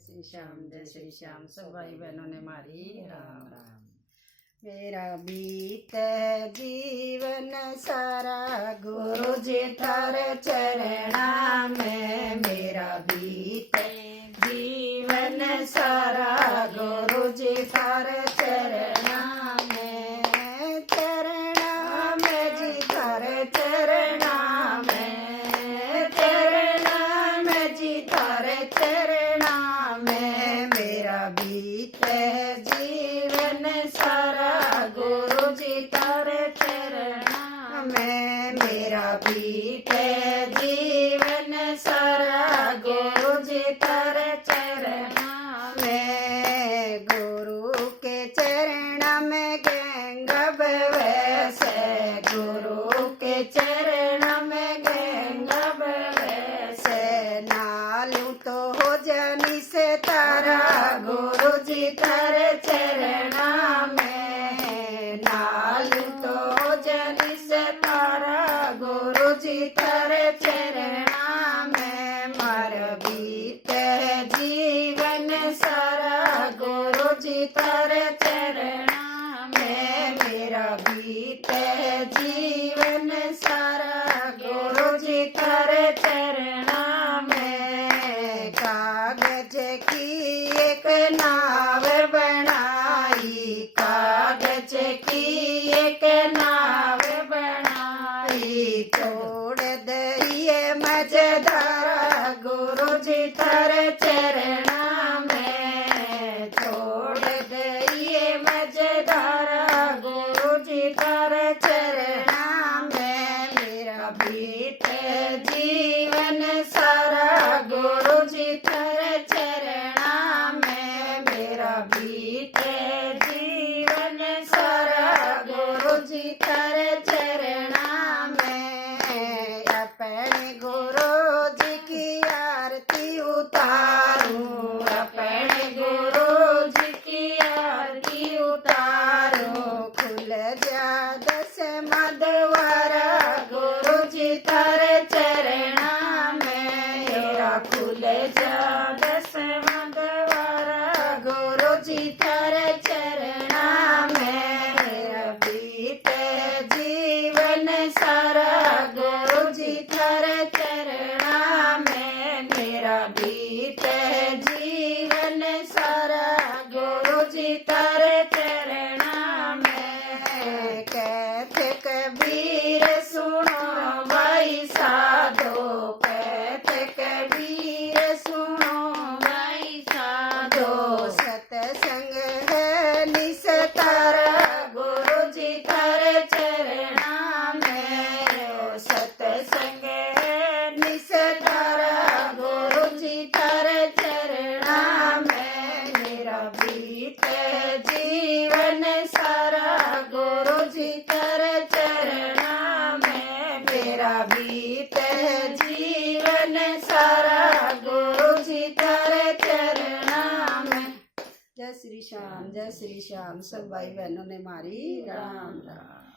जय श्री श्याम सब भाई बहनों ने मारी राम राम। मेरा बीत जीवन सारा गुरु जी थारे चरणा में, मेरा बीत जीवन सारा गुरु जी थारे चरणा में, चरणा में जी थारे चरणा में, चरणा में जी थारे चरणा में, मेरा बीत जीवन सारा गुरु जी तारे चरणा में, मेरा बीते जीवन सारा गुरु जी तारे चरणा में, गुरु के चरण में गंगा बहसे, गुरु के चरण में गंगा बहसे, नालू तो हो जानी से तारा गुरु जी तारे चरणा में, नालू तो हो जानी से तारा गुरु जी तारे चरणा में, मार बीते जीवन सारा गुरु जी तारे चरणा में, मेरा बीते जीवन सारा गुरु जी तारे चरणा में, कागज की एक नाव बनाई, कागज की एक नाव बनाई, छोड़ दइए मझधारा गुरु जी थारे चरणा में, छोड़ दइए मझधारा गुरु जी थारे चरणा में, मेरा बीते जीवन सारा गुरु जी थारे चरणा में, मेरा बीते जीवन सारा गुरु जी थारे चरणा में, अपने गुरु जी की आरती उतारूं, अपने गुरु जी की आरती उतारूं, खुल जा दस मधवारा गुरु जी थारे चरणा में, मेरा खुल जा दस मधवारा गुरु जी थारे चरणा में, मेरा बीते जीवन सारा गुरु जी थारे चरणा में, मेरा बीते जीवन सारा गुरु जी थारे चरणा में, कहते कबीर सुनो भाई साधो, कहते कबीर सुनो भाई साधो, सतसंग है निस्तारा गुरु जी थारे चरणा में, सतसंग है निस्तारा गुरु जी थारे चरणा में, मेरा बीते जीवन सारा गुरु जी थारे चरणा में, मेरा बीते जीवन सारा गुरु जी थारे चरणा में। जय श्री श्याम सब भाई बहनों ने मारी राम राम।